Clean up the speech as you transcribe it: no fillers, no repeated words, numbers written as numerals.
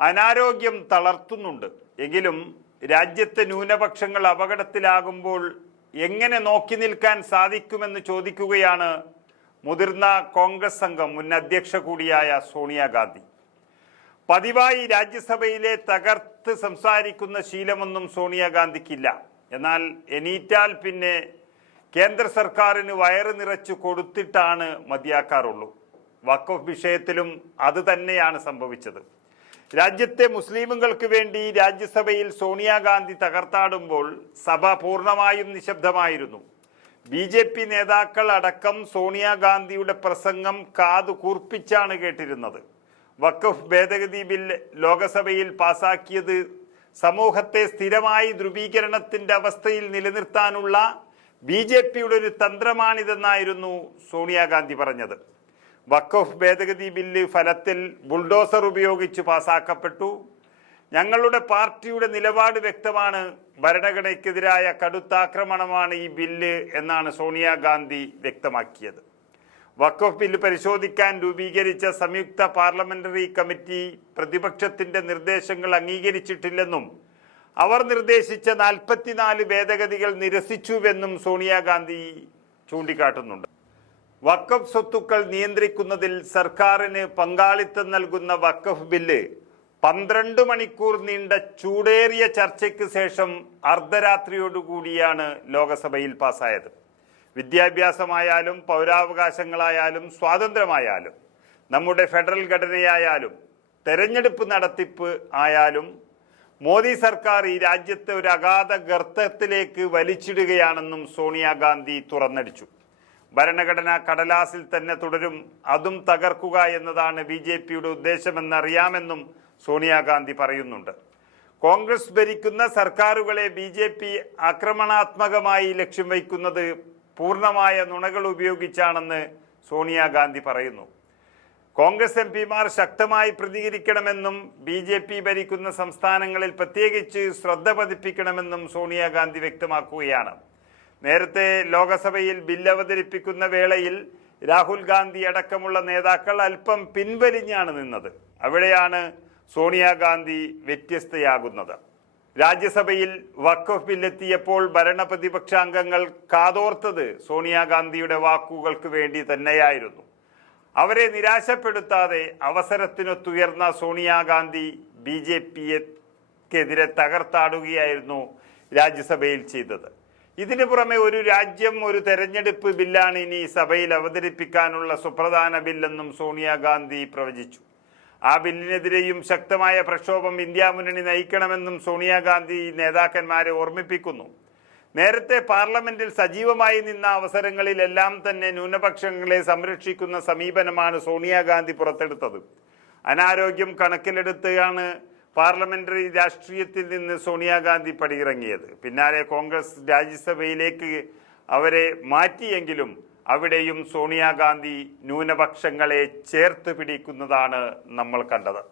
അനാരോഗ്യം തളർത്തുന്നുണ്ട്. എങ്കിലും രാജ്യത്തെ ന്യൂനപക്ഷങ്ങൾ അപകടത്തിലാകുമ്പോൾ എങ്ങനെ നോക്കി നിൽക്കാൻ സാധിക്കുമെന്ന് ചോദിക്കുകയാണ് മുതിർന്ന കോൺഗ്രസ് അംഗം മുൻ അധ്യക്ഷ കൂടിയായ സോണിയാഗാന്ധി. പതിവായി രാജ്യസഭയിലെ തകർത്ത് സംസാരിക്കുന്ന ശീലമൊന്നും സോണിയാഗാന്ധിക്കില്ല. എന്നാൽ എണീറ്റാൽ പിന്നെ കേന്ദ്ര സർക്കാരിന് വയറ് നിറച്ചു കൊടുത്തിട്ടാണ് മതിയാക്കാറുള്ളൂ. വഖഫ് വിഷയത്തിലും അത് തന്നെയാണ് സംഭവിച്ചത്. രാജ്യത്തെ മുസ്ലിമുകൾക്ക് വേണ്ടി രാജ്യസഭയിൽ സോണിയാഗാന്ധി തകർത്താടുമ്പോൾ സഭ പൂർണ്ണമായും നിശബ്ദമായിരുന്നു. BJP നേതാക്കൾ അടക്കം സോണിയാഗാന്ധിയുടെ പ്രസംഗം കാതു കൂർപ്പിച്ചാണ് കേട്ടിരുന്നത്. വഖഫ് ഭേദഗതി ബിൽ ലോകസഭയിൽ പാസാക്കിയത് സമൂഹത്തെ സ്ഥിരമായി ധ്രുവീകരണത്തിന്റെ അവസ്ഥയിൽ നിലനിർത്താനുള്ള BJPയുടെ ഒരു തന്ത്രമാണിതെന്നായിരുന്നു സോണിയാഗാന്ധി പറഞ്ഞത്. വഖഫ് ഭേദഗതി ബില്ല് ഫലത്തിൽ ബുൾഡോസർ ഉപയോഗിച്ച് പാസാക്കപ്പെട്ടു. ഞങ്ങളുടെ പാർട്ടിയുടെ നിലപാട് വ്യക്തമാണ്. ഭരണഘടനയ്ക്കെതിരായ കടുത്താക്രമണമാണ് ഈ ബില്ല് എന്നാണ് സോണിയാഗാന്ധി വ്യക്തമാക്കിയത്. വഖഫ് ബില്ല് പരിശോധിക്കാൻ രൂപീകരിച്ച സംയുക്ത പാർലമെന്ററി കമ്മിറ്റി പ്രതിപക്ഷത്തിന്റെ നിർദ്ദേശങ്ങൾ അംഗീകരിച്ചിട്ടില്ലെന്നും അവർ നിർദ്ദേശിച്ച 44 ഭേദഗതികൾ നിരസിച്ചുവെന്നും സോണിയാഗാന്ധി ചൂണ്ടിക്കാട്ടുന്നുണ്ട്. വഖഫ് സ്വത്തുക്കൾ നിയന്ത്രിക്കുന്നതിൽ സർക്കാരിന് പങ്കാളിത്തം നൽകുന്ന വഖഫ് ബില്ല് 12 മണിക്കൂർ നീണ്ട ചൂടേറിയ ചർച്ചയ്ക്ക് ശേഷം അർദ്ധരാത്രിയോടുകൂടിയാണ് ലോകസഭയിൽ പാസ്സായത്. വിദ്യാഭ്യാസമായാലും പൗരാവകാശങ്ങളായാലും സ്വാതന്ത്ര്യമായാലും നമ്മുടെ ഫെഡറൽ ഘടനയായാലും തെരഞ്ഞെടുപ്പ് നടത്തിപ്പ് ആയാലും മോദി സർക്കാർ ഈ രാജ്യത്തെ ഒരു അഗാധ ഗർത്തത്തിലേക്ക് വലിച്ചിടുകയാണെന്നും സോണിയാഗാന്ധി തുറന്നടിച്ചു. ഭരണഘടന കടലാസിൽ തന്നെ തുടരും, അതും തകർക്കുക എന്നതാണ് BJPയുടെ ഉദ്ദേശമെന്നറിയാമെന്നും സോണിയാഗാന്ധി പറയുന്നുണ്ട്. കോൺഗ്രസ് ഭരിക്കുന്ന സർക്കാരുകളെ BJP ആക്രമണാത്മകമായി ലക്ഷ്യം വയ്ക്കുന്നത് പൂർണ്ണമായ നുണകൾ ഉപയോഗിച്ചാണെന്ന് സോണിയാഗാന്ധി പറയുന്നു. കോൺഗ്രസ് MPമാർ ശക്തമായി പ്രതികരിക്കണമെന്നും BJP ഭരിക്കുന്ന സംസ്ഥാനങ്ങളിൽ പ്രത്യേകിച്ച് ശ്രദ്ധ പതിപ്പിക്കണമെന്നും സോണിയാഗാന്ധി വ്യക്തമാക്കുകയാണ്. നേരത്തെ ലോകസഭയിൽ ബില്ല് അവതരിപ്പിക്കുന്ന വേളയിൽ രാഹുൽ ഗാന്ധി അടക്കമുള്ള നേതാക്കൾ അല്പം പിൻവലിഞ്ഞാണ് നിന്നത്. അവിടെയാണ് സോണിയാഗാന്ധി വ്യത്യസ്തയാകുന്നത്. രാജ്യസഭയിൽ വഖഫ് ബില്ലെത്തിയപ്പോൾ ഭരണപ്രതിപക്ഷ അംഗങ്ങൾ കാതോർത്തത് സോണിയാഗാന്ധിയുടെ വാക്കുകൾക്ക് വേണ്ടി തന്നെയായിരുന്നു. അവരെ നിരാശപ്പെടുത്താതെ അവസരത്തിനൊത്തുയർന്ന സോണിയാഗാന്ധി BJPക്കെതിരെ തകർത്താടുകയായിരുന്നു രാജ്യസഭയിൽ ചെയ്തത്. ഇതിനു പുറമെ ഒരു രാജ്യം ഒരു തെരഞ്ഞെടുപ്പ് ബില്ലാണ് ഇനി സഭയിൽ അവതരിപ്പിക്കാനുള്ള സുപ്രധാന ബില്ലെന്നും സോണിയാഗാന്ധി പ്രവചിച്ചു. ആ ബില്ലിനെതിരെയും ശക്തമായ പ്രക്ഷോഭം ഇന്ത്യ മുന്നണി നയിക്കണമെന്നും സോണിയാഗാന്ധി നേതാക്കന്മാരെ ഓർമ്മിപ്പിക്കുന്നു. നേരത്തെ പാർലമെന്റിൽ സജീവമായി നിന്ന അവസരങ്ങളിലെല്ലാം തന്നെ ന്യൂനപക്ഷങ്ങളെ സംരക്ഷിക്കുന്ന സമീപനമാണ് സോണിയാഗാന്ധി പുറത്തെടുത്തത്. അനാരോഗ്യം കണക്കിലെടുത്താണ് പാർലമെന്ററി രാഷ്ട്രീയത്തിൽ നിന്ന് സോണിയാഗാന്ധി പടിയിറങ്ങിയത്. പിന്നാലെ കോൺഗ്രസ് രാജ്യസഭയിലേക്ക് അവരെ മാറ്റിയെങ്കിലും അവിടെയും സോണിയാഗാന്ധി ന്യൂനപക്ഷങ്ങളെ ചേർത്ത് പിടിക്കുന്നതാണ് നമ്മൾ കണ്ടത്.